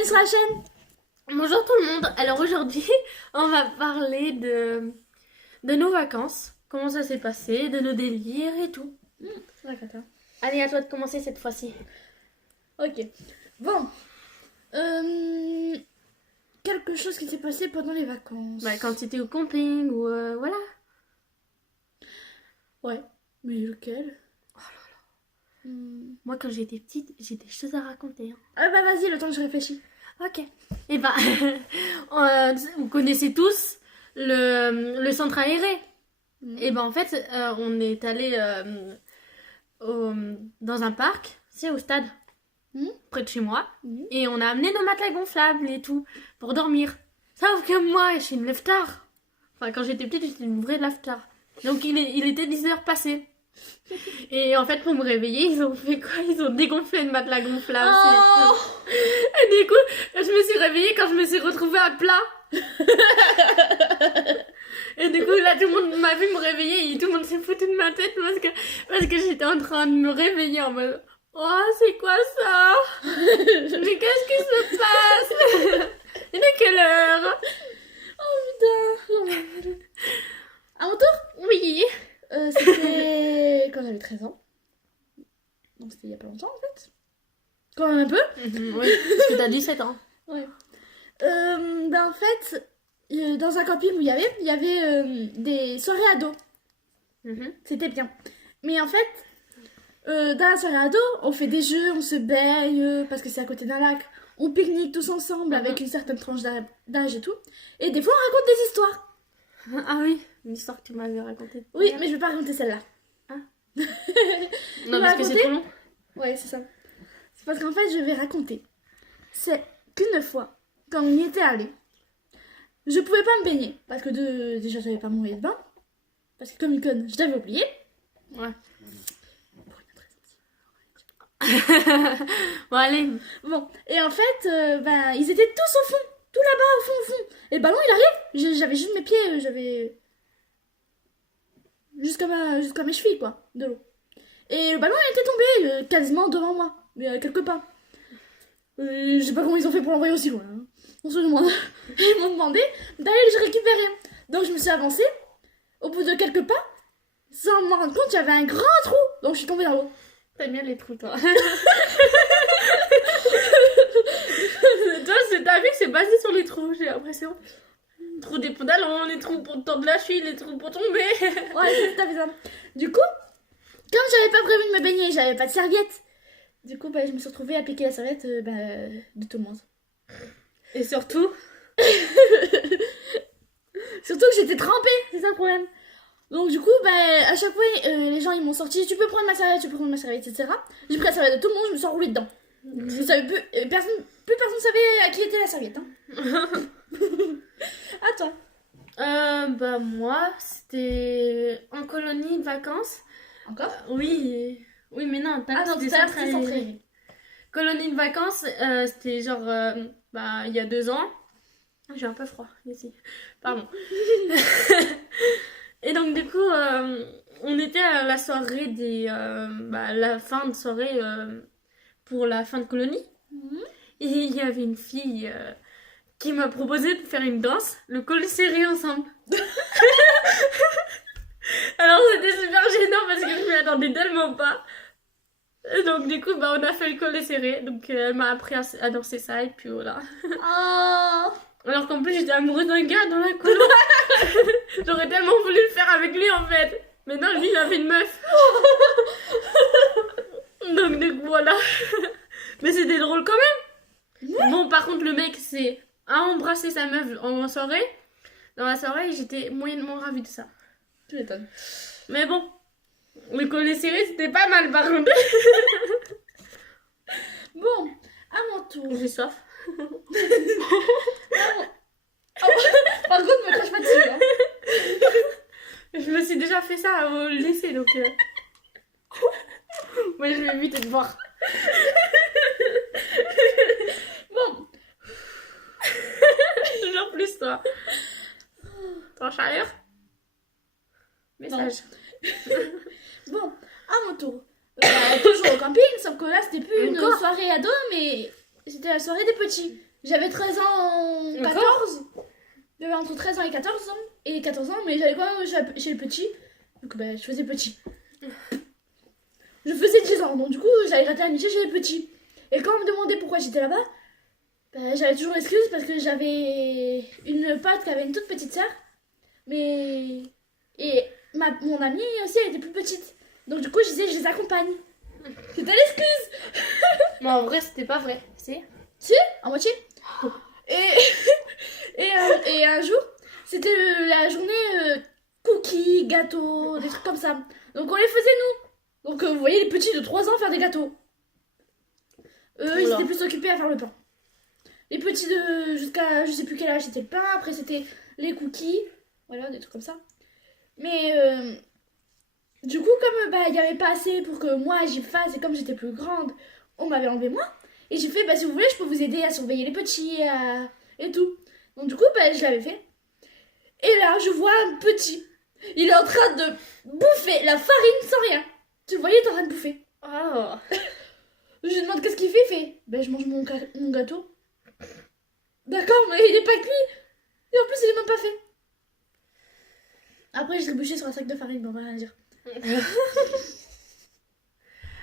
bienvenue sur la chaîne. Bonjour tout le monde. Alors aujourd'hui, on va parler de nos vacances, comment ça s'est passé, de nos délires et tout. D'accord. Allez, à toi de commencer cette fois-ci. Ok. Bon. Quelque chose qui s'est passé pendant les vacances. Bah, quand tu étais au camping ou voilà. Ouais. Mais lequel? Moi, quand j'étais petite, j'ai des choses à raconter. Ah bah vas-y, le temps que je réfléchis. Ok. Et ben, vous connaissez tous le centre aéré. Et ben en fait, on est allé dans un parc, c'est au stade, près de chez moi, et on a amené nos matelas gonflables et tout pour dormir. Sauf que moi, je suis une lève-tard. Enfin, quand j'étais petite, j'étais une vraie lève-tard. Donc il était 10h passées. Et en fait, pour me réveiller, ils ont fait quoi? Ils ont dégonflé le matelas gonflable. Oh Et du coup, je me suis réveillée quand je me suis retrouvée à plat. Et du coup, là, tout le monde m'a vu me réveiller et tout le monde s'est foutu de ma tête parce que j'étais en train de me réveiller en mode oh, c'est quoi ça? Mais qu'est-ce qui se passe? Il est quelle heure? Oh putain. À mon tour? Oui. C'était quand j'avais 13 ans. Donc c'était il y a pas longtemps en fait. Quand même un peu. Oui, parce que t'as 17 ans. Ouais. En fait, dans un camping où il y avait des soirées ados. C'était bien. Mais en fait, dans la soirée ado, on fait des jeux, on se baigne, parce que c'est à côté d'un lac. On pique-nique tous ensemble avec une certaine tranche d'âge et tout. Et des fois, on raconte des histoires. Ah oui, une histoire que tu m'avais racontée. Oui, mais je vais pas raconter celle-là. Non, parce que c'est trop long. Ouais, c'est ça. C'est parce qu'en fait, je vais raconter. C'est qu'une fois, quand on y était allé, je pouvais pas me baigner. Parce que déjà, j'avais pas mon maillot de bain. Parce que comme une conne, je l'avais oublié. Ouais. Bon, allez. Bon, et en fait, ils étaient tous au fond. Tout là-bas, au fond. Et le ballon, il arrive. J'avais juste mes pieds, j'avais... Jusqu'à mes chevilles, quoi, de l'eau. Et le ballon, il était tombé quasiment devant moi. Mais à quelques pas. Je sais pas comment ils ont fait pour l'envoyer aussi loin. Hein. On se demande. Ils m'ont demandé d'aller le récupérer. Donc je me suis avancée. Au bout de quelques pas, sans m'en rendre compte, il y avait un grand trou. Donc je suis tombée dans l'eau. T'aimes bien les trous, toi. Toi, ta vie, c'est basé sur les trous, j'ai l'impression. Les trous des pantalons, les trous pour tordre la cheville, les trous pour tomber. Ouais, c'est tout à fait ça. Du coup, comme j'avais pas prévu de me baigner, j'avais pas de serviette. Du coup, je me suis retrouvée à piquer la serviette de tout le monde. Et surtout... Surtout que j'étais trempée, c'est ça le problème. Donc du coup, à chaque fois, les gens ils m'ont sorti, tu peux prendre ma serviette, etc. J'ai pris la serviette de tout le monde, je me suis enroulée dedans. Je savais plus personne savait à qui était la serviette. Hein. À toi. Moi, c'était en colonie de vacances. Encore Oui, mais non, Ah non, c'était centré. Colonie de vacances, c'était genre, il y a 2 ans. J'ai un peu froid ici, pardon. Et donc du coup, on était à la soirée la fin de soirée pour la fin de colonie. Et il y avait une fille qui m'a proposé de faire une danse, le col serré ensemble. Alors c'était super gênant parce que je m'y attendais tellement pas. Et donc du coup, on a fait le col serré. Donc elle m'a appris à danser ça et puis voilà. Oh. Alors qu'en plus j'étais amoureuse d'un gars dans la colo. J'aurais tellement voulu le faire avec lui en fait. Mais non, lui il avait une meuf. Donc du coup voilà. Mais c'était drôle quand même. Bon, par contre le mec a embrassé sa meuf en soirée. Dans la soirée, j'étais moyennement ravie de ça. Tu m'étonnes. Mais bon, le collet serré c'était pas mal par contre. Bon, à mon tour. J'ai soif. Par contre, me crache pas dessus. Hein. Je me suis déjà fait ça au lycée donc. Moi je vais vite te voir. Bon. Toujours plus toi. T'es en chaleur? Message. Bon, à mon tour. Toujours au camping, sauf que là c'était plus une soirée ado, mais c'était la soirée des petits. J'avais 13 ans en Encore 14. J'avais entre 13 ans et 14 ans. Et 14 ans, mais j'allais quand même chez le petit. Donc bah, je faisais petit. Je faisais 10 ans, donc du coup j'allais gratter l'amitié chez les petits. Et quand on me demandait pourquoi j'étais là-bas, bah, j'avais toujours l'excuse parce que j'avais une pote qui avait une toute petite sœur. Mais... Et mon amie aussi, elle était plus petite. Donc du coup je disais je les accompagne. C'était l'excuse. Mais en vrai, c'était pas vrai. C'est Si, à moitié. Et, et un jour, c'était la journée cookies, gâteaux, des trucs comme ça. Donc on les faisait nous. Donc vous voyez les petits de 3 ans faire des gâteaux. Eux, ils Oula. étaient plus occupés à faire le pain. Les petits de jusqu'à je sais plus quel âge, c'était le pain. Après c'était les cookies. Voilà, des trucs comme ça. Mais du coup, comme bah il y avait pas assez pour que moi j'y fasse, et comme j'étais plus grande, on m'avait enlevé moi. Et j'ai fait, bah si vous voulez, je peux vous aider à surveiller les petits et tout. Donc du coup, bah je l'avais fait. Et là, je vois un petit. Il est en train de bouffer la farine sans rien. Tu le voyais, il est en train de bouffer. Oh. Je lui demande qu'est-ce qu'il fait, il fait. Bah je mange mon gâteau. D'accord, mais il est pas cuit. Et en plus, il est même pas fait. Après, j'ai trébuché sur un sac de farine, bon, on va rien dire.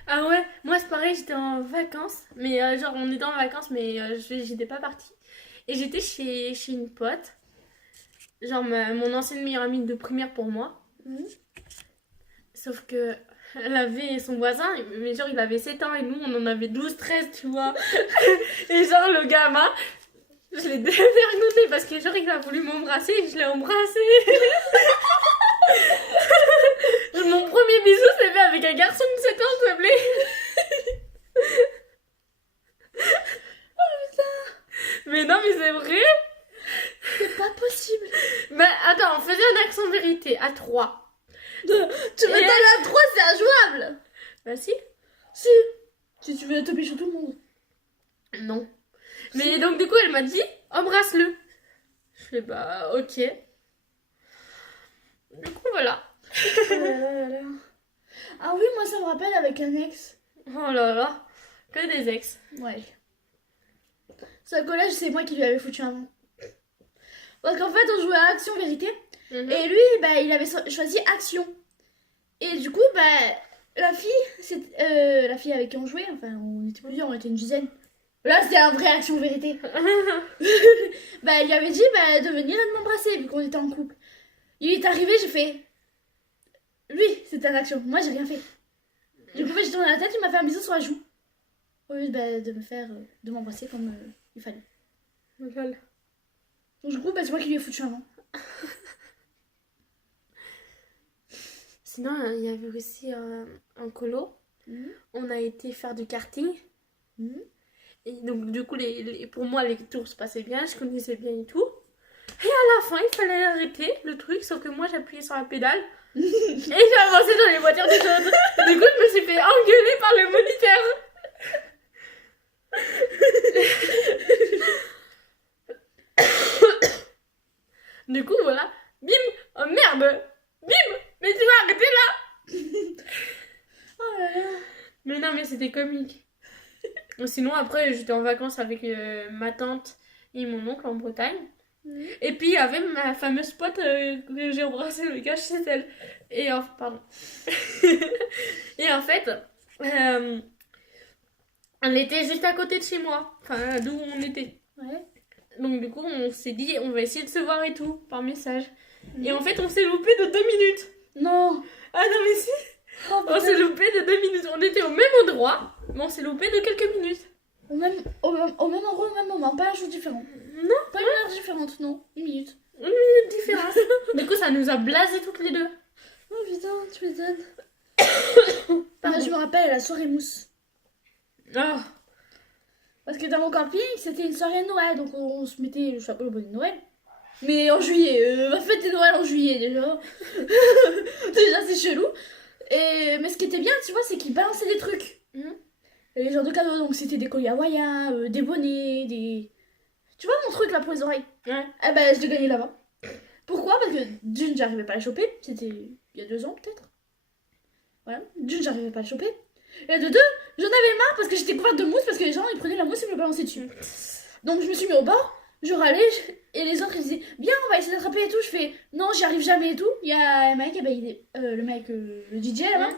Ah ouais, moi c'est pareil, j'étais en vacances, mais genre on était en vacances, mais j'étais pas partie. Et j'étais chez une pote, genre mon ancienne meilleure amie de primaire pour moi. Sauf que elle avait son voisin, mais genre il avait 7 ans et nous on en avait 12, 13, tu vois. Et genre le gamin, je l'ai dévergondé parce que genre il a voulu m'embrasser et je l'ai embrassé. Mon premier bisou c'est fait avec un garçon de 7 ans, s'il te plaît. Mais non, mais c'est vrai. C'est pas possible. Mais attends, on faisait un accent vérité à 3. Tu me donnes à 3, c'est injouable. Bah si. Si tu veux te pécho tout le monde. Non. Mais donc du coup elle m'a dit embrasse-le. Je fais bah ok. Du coup voilà. Oh là là là là. Ah oui, moi ça me rappelle avec un ex. Oh là là. Que des ex. Ouais. Ce collège, c'est moi qui lui avais foutu un vent. Parce qu'en fait, on jouait à Action Vérité. Mhm. Et lui, bah, il avait choisi Action. Et du coup, bah, la fille avec qui on jouait, enfin, on était plusieurs, on était une dizaine. Là, c'était un vrai Action Vérité. Bah, il lui avait dit bah, de venir et de m'embrasser, vu qu'on était en couple. Il est arrivé, j'ai fait. Lui, c'était un Action. Moi, j'ai rien fait. Du coup, j'ai tourné la tête, il m'a fait un bisou sur la joue. Au lieu bah, de m'embrasser comme il fallait. Lol. Donc, du coup, bah, c'est moi qui lui ai foutu un vent. Sinon, il y avait aussi un colo. Mhm. On a été faire du karting. Mhm. Et donc, du coup, pour moi, les tours se passaient bien. Je connaissais bien et tout. Et à la fin, il fallait arrêter le truc. Sauf que moi, j'appuyais sur la pédale. Et j'ai avancé dans les voitures des autres. Et du coup, je me suis fait engueuler par le moniteur. Du coup, voilà. Bim. Oh merde. Bim. Mais tu vas arrêter là. Oh là là. Mais non, mais c'était comique. Sinon, après, j'étais en vacances avec ma tante et mon oncle en Bretagne. Mhm. Et puis, il y avait ma fameuse pote que j'ai embrassé le gars chez elle. Et pardon. Et en fait, on était juste à côté de chez moi. Enfin, d'où on était. Ouais. Donc, du coup, on s'est dit, on va essayer de se voir et tout, par message. Et en fait, on s'est loupé de 2 minutes. Non. Ah non, mais si. Oh, On s'est loupé de 2 minutes. On était au même endroit, mais on s'est loupé de quelques minutes. Au même endroit, au même moment. Pas un jour différent. Non. Pas une heure différente, non. Une minute. Une minute de différence. Du coup, ça nous a blasé toutes les deux. Oh putain, tu m'étonnes. Moi, je me rappelle la soirée mousse. Oh. Parce que dans mon camping, c'était une soirée de Noël. Donc on se mettait le chapeau, le bonnet de Noël. Mais en juillet. Ma fête de Noël en juillet déjà. Déjà, c'est chelou. Mais ce qui était bien, tu vois, c'est qu'ils balançaient des trucs. Et les genres de cadeaux. Donc c'était des colliers hawaïens, des bonnets, des. Tu vois mon truc là pour les oreilles? Ouais. Eh ben, je l'ai gagné là-bas. Pourquoi? Parce que d'une, j'arrivais pas à les choper. C'était il y a 2 ans peut-être. Voilà. D'une, j'arrivais pas à les choper. Et de deux, j'en avais marre parce que j'étais couverte de mousse parce que les gens ils prenaient la mousse et me le balançaient dessus. Donc je me suis mis au bord, je râlais, et les autres ils disaient viens on va essayer d'attraper et tout. Je fais non j'y arrive jamais et tout. Il y a un mec, et ben, le mec, le DJ là-bas,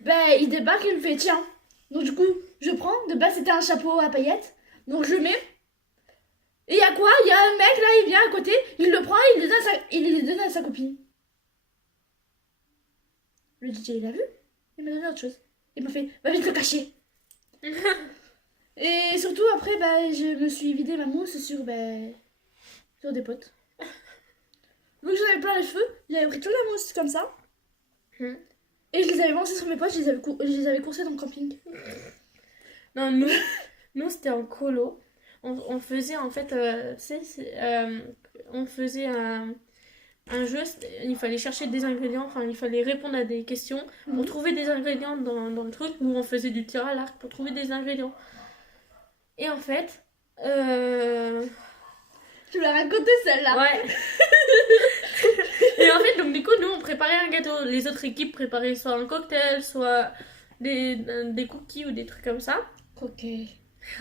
ben il débarque et il me fait tiens. Donc du coup je prends, de base c'était un chapeau à paillettes, donc je le mets. Et il y a quoi? Il y a un mec là, il vient à côté, il le prend et il le donne à sa copine. Le DJ il a vu, il m'a donné autre chose. Il m'a fait va vite le cacher. Et surtout après bah, je me suis vidé ma mousse sur des potes. Donc j'en avais plein les cheveux, j'avais pris toute la mousse comme ça. Et je les avais lancés sur mes potes, je les avais coursés dans le camping. Non, nous c'était en colo. On faisait en fait, on faisait un jeu, il fallait chercher des ingrédients, enfin il fallait répondre à des questions pour trouver des ingrédients dans le truc, où on faisait du tir à l'arc pour trouver des ingrédients. Et en fait, Tu me l'as raconté celle-là. ouais. Et en fait, donc du coup, nous on préparait un gâteau, les autres équipes préparaient soit un cocktail, soit des cookies ou des trucs comme ça. Ok.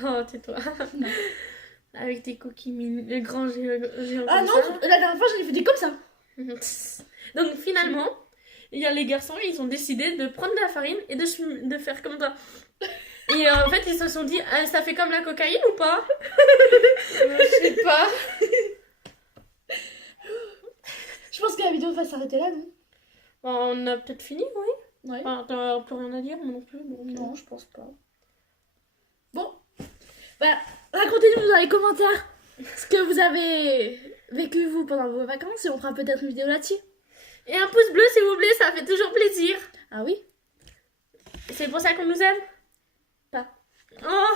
Oh, tais-toi. Non. Avec des cookies grands géants Ah comme non, ça. la dernière fois j'en ai fait des comme ça. Donc finalement, il y a les garçons, ils ont décidé de prendre de la farine et de faire comme ça. Et en fait, ils se sont dit, ah, ça fait comme la cocaïne ou pas? Je sais pas. Je pense que la vidéo va s'arrêter là, non? Bon, on a peut-être fini, oui. Ouais. Enfin, t'as plus rien à dire, moi non plus. Donc, Non, je pense pas. Bon. Bah, racontez-nous dans les commentaires ce que vous avez vécu, vous, pendant vos vacances, et on fera peut-être une vidéo là-dessus. Et un pouce bleu, s'il vous plaît, ça fait toujours plaisir. Ah oui? C'est pour ça qu'on nous aime. Pas. Oh